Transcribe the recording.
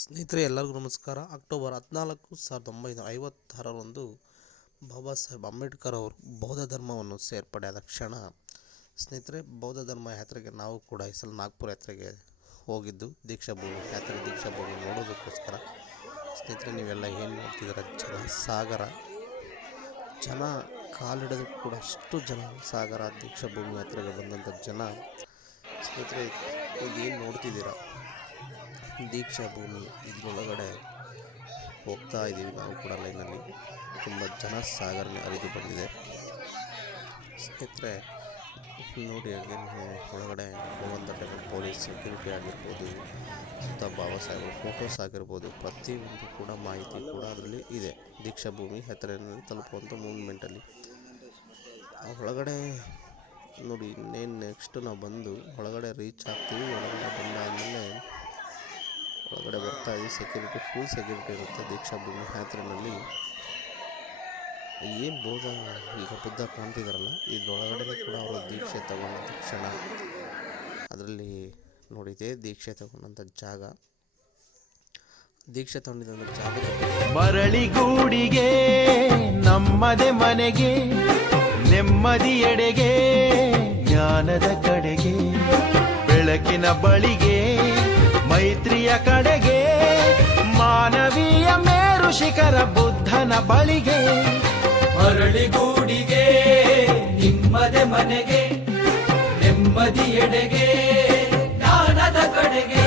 ಸ್ನೇಹಿತರೆ ಎಲ್ಲರಿಗೂ ನಮಸ್ಕಾರ. ಅಕ್ಟೋಬರ್ 14, 1956ರಂದು ಬಾಬಾ ಸಾಹೇಬ್ ಅಂಬೇಡ್ಕರ್ ಅವರು ಬೌದ್ಧ ಧರ್ಮವನ್ನು ಸೇರ್ಪಡೆಯಾದ ಕ್ಷಣ. ಸ್ನೇಹಿತರೆ, ಬೌದ್ಧ ಧರ್ಮ ಯಾತ್ರೆಗೆ ನಾವು ಕೂಡ ಈ ಸಲ ನಾಗ್ಪುರ ಯಾತ್ರೆಗೆ ಹೋಗಿದ್ದು, ದೀಕ್ಷಾಭೂಮಿ ಯಾತ್ರೆ ದೀಕ್ಷಾಭೂಮಿ ನೋಡೋದಕ್ಕೋಸ್ಕರ. ಸ್ನೇಹಿತರೆ, ನೀವೆಲ್ಲ ಏನು ನೋಡ್ತಿದ್ದೀರ, ಸಾಗರ ಜನ ಕಾಲಿಡೋದು ಕೂಡ ಅಷ್ಟು ಜನ ಸಾಗರ. ದೀಕ್ಷಾಭೂಮಿ ಯಾತ್ರೆಗೆ ಬಂದಂಥ ಜನ. ಸ್ನೇಹಿತರೆ, ಇದೇನು ನೋಡ್ತಿದ್ದೀರ ದೀಕ್ಷಾಭೂಮಿ, ಇದರೊಳಗಡೆ ಹೋಗ್ತಾ ಇದ್ದೀವಿ ನಾವು ಕೂಡ ಲೈನಲ್ಲಿ. ತುಂಬ ಜನ ಸಾಗರನೇ ಹರಿದು ಬಂದಿದೆ. ಸ್ನೇಹಿತರೆ ನೋಡಿ, ಒಳಗಡೆ ಹೋಗುವಂಥ ಪೊಲೀಸ್ ಸೆಕ್ಯೂರಿಟಿ ಆಗಿರ್ಬೋದು, ಸುತ್ತ ಬಾಬಾ ಸಾಹೇಬ್ ಫೋಟೋಸ್ ಆಗಿರ್ಬೋದು, ಪ್ರತಿಯೊಂದು ಕೂಡ ಮಾಹಿತಿ ಕೂಡ ಅದರಲ್ಲಿ ಇದೆ. ದೀಕ್ಷಾಭೂಮಿ ಯಾತ್ರೆಯಲ್ಲಿ ತಲುಪುವಂಥ ಮೂವ್ಮೆಂಟಲ್ಲಿ ಒಳಗಡೆ ನೋಡಿ. ಇನ್ನೇನು ನೆಕ್ಸ್ಟ್ ನಾವು ಬಂದು ಒಳಗಡೆ ರೀಚ್ ಆಗ್ತೀವಿ. ಒಳಗಡೆ ಬಂದಾದಮೇಲೆ ಒಳಗಡೆ ಬರ್ತಾ ಇದ್ದೀವಿ. ಸೆಕ್ಯೂರಿಟಿ ಫುಲ್ ಸೆಕ್ಯೂರಿಟಿ ಇರುತ್ತೆ ದೀಕ್ಷಾಭೂಮಿ ಯಾತ್ರೆಯಲ್ಲಿ. ಏನು ಬೌದ್ಧ ಈಗ ಬುದ್ಧ ಕಾಣ್ತಿದ್ದಾರಲ್ಲ, ಇದರೊಳಗಡೆ ಕೂಡ ಅವರು ದೀಕ್ಷೆ ತಗೊಂಡ ಕ್ಷಣ. ಅದರಲ್ಲಿ ನೋಡಿದೆ ದೀಕ್ಷೆ ತಗೊಂಡಂಥ ಜಾಗ. ದೀಕ್ಷೆ ತಗೊಂಡಿದ್ದಂಥ ಜಾಗದಲ್ಲಿ ಮರಳಿಗೂಡಿಗೆ ನಮ್ಮದೇ ಮನೆಗೆ, ನೆಮ್ಮದಿಯೆಡೆಗೆ, ಜ್ಞಾನದ ಕಡೆಗೆ, ಬೆಳಕಿನ ಬಳಿಗೆ, ಮೈತ್ರಿಯ ಕಡೆಗೆ, ಮಾನವೀಯ ಮೇರು ಶಿಖರ ಬುದ್ಧನ ಬಳಿಗೆ. ಮರಳಿಗೂಡಿಗೆ ನಿಮ್ಮದೆ ಮನೆಗೆ, ನೆಮ್ಮದಿಯೆಡೆಗೆ, ಜ್ಞಾನದ ಕಡೆಗೆ.